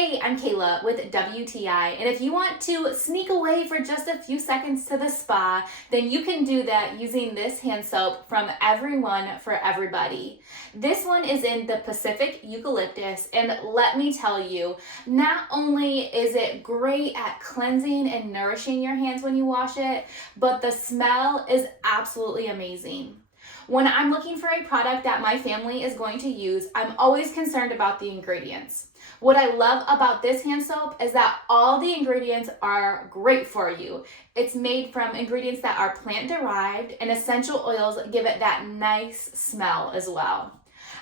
Hey, I'm Kayla with WTI, and if you want to sneak away for just a few seconds to the spa, then you can do that using this hand soap from Everyone for Everybody. This one is in the Pacific Eucalyptus, and let me tell you, not only is it great at cleansing and nourishing your hands when you wash it, but the smell is absolutely amazing. When I'm looking for a product that my family is going to use, I'm always concerned about the ingredients. What I love about this hand soap is that all the ingredients are great for you. It's made from ingredients that are plant-derived, and essential oils give it that nice smell as well.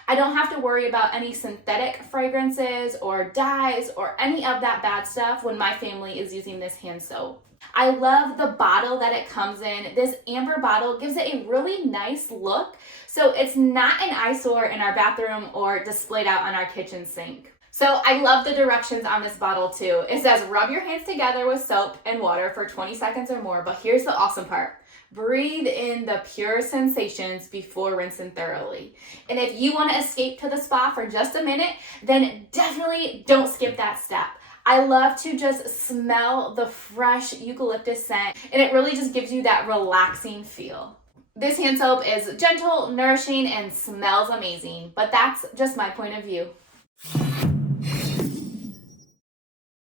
I don't have to worry about any synthetic fragrances or dyes or any of that bad stuff when my family is using this hand soap. I love the bottle that it comes in. This amber bottle gives it a really nice look, so it's not an eyesore in our bathroom or displayed out on our kitchen sink. So I love the directions on this bottle too. It says rub your hands together with soap and water for 20 seconds or more, but here's the awesome part. Breathe in the pure sensations before rinsing thoroughly. And if you want to escape to the spa for just a minute, then definitely don't skip that step. I love to just smell the fresh eucalyptus scent, and it really just gives you that relaxing feel. This hand soap is gentle, nourishing, and smells amazing, but that's just my point of view.